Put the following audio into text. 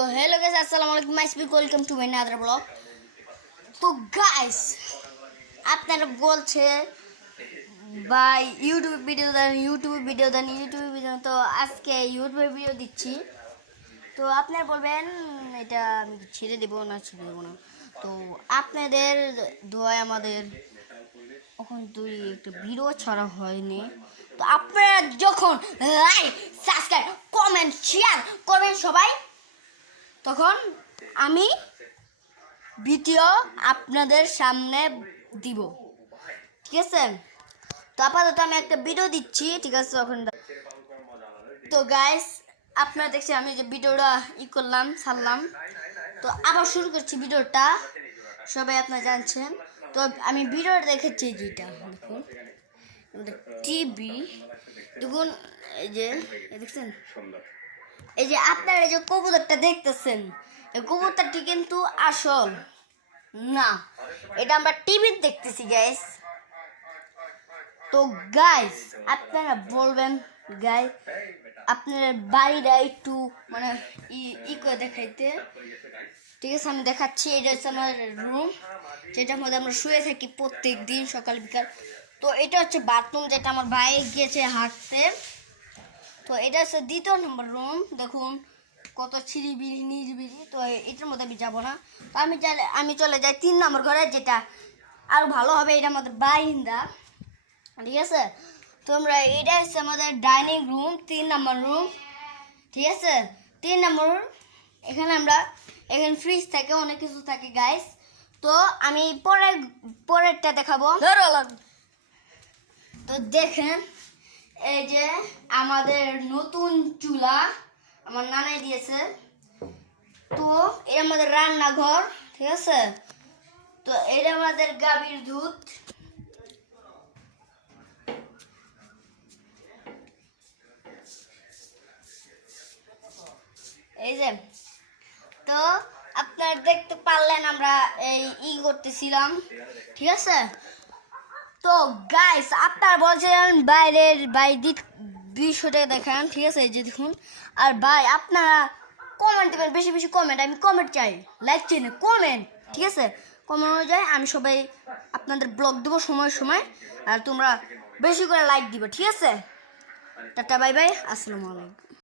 তো hello guys, আসসালামু আলাইকুম, my speak, welcome to my other blog. তো গাইস, আপনারা বলছে ভাই ইউটিউব ভিডিও দেন। তো আজকে ইউটিউবে ভিডিও দিচ্ছি। তো আপনারা বলবেন এটা আমি ছেড়ে দেবো না তো আপনাদের দোয়ায় আমাদের এখন একটা ভিডিও ছাড়া হয়নি। তো আপনারা যখন লাইক, সাবস্ক্রাইব, কমেন্ট, শেয়ার করবেন সবাই, তখন আমি ভিডিও আপনাদের সামনে দিব, ঠিক আছে? তো আপাতত আমি একটা ভিডিও দিচ্ছি, ঠিক আছে? তো গাইস, আপনারা দেখছেন আমি যে ভিডিওটা করলাম, ছাড়লাম, তো আবার শুরু করছি ভিডিওটা। সবাই আপনারা জানছেন, তো আমি ভিডিওটা দেখেছি যেটা দেখুন, টিভি দেখুন, এই যে দেখছেন, এই যে আপনারা এই যে কবুতরটা দেখতেছেন, এই কবুতরটি কিন্তু আসল না, এটা আমরা টিভি দেখতেছি গাইস। তো গাইস, আপনারা বলবেন গাইস আপনার বাড়িটা একটু মানে করে দেখাইতে, ঠিক আছে? আমি দেখাচ্ছি। এটা হচ্ছে আমার রুম, যেটার মধ্যে আমরা শুয়ে থাকি প্রত্যেক দিন সকাল বিকাল। তো এটা হচ্ছে বাথরুম, যেটা আমার ভাই গিয়েছে হাঁটতে। তো এটা হচ্ছে 2 নম্বর রুম, দেখুন কত ছিড়িবিড়ি নিরিবিড়ি। তো এটার মধ্যে আমি যাবো না, তো আমি চলে যাই 3 নম্বর ঘরে, যেটা আরো ভালো হবে। এটা আমাদের বারিন্দা, ঠিক আছে? তো আমরা এটা হচ্ছে আমাদের ডাইনিং রুম, 3 নম্বর রুম, ঠিক আছে? 3 নম্বর এখানে এখানে ফ্রিজ থাকে, অনেক কিছু থাকে গাইস। তো আমি পরেরটা দেখাবো। তো দেখেন, এই যে আমাদের নতুন চুলা আমার নানাই দিয়েছে। তো এটা আমাদের রান্নাঘর, ঠিক আছে? তো এটা আমাদের গাভীর দুধ, এই যে। তো আপনারা দেখতে পারলেন আমরা এই করতেছিলাম, ঠিক আছে? তো গাইস, আপনারা বলছেন বাইরের 200 টাকা দেখান, ঠিক আছে? এই যে দেখুন। আর ভাই আপনারা কমেন্ট দেবেন, বেশি বেশি কমেন্ট, আমি কমেন্ট চাই, লাইক চাই না, কমেন্ট, ঠিক আছে? কমেন্ট অনুযায়ী আমি সবাই আপনাদের ব্লগ দেবো সময় সময়, আর তোমরা বেশি করে লাইক দিবে, ঠিক আছে? টাটা, বাই বাই, আসসালামু আলাইকুম।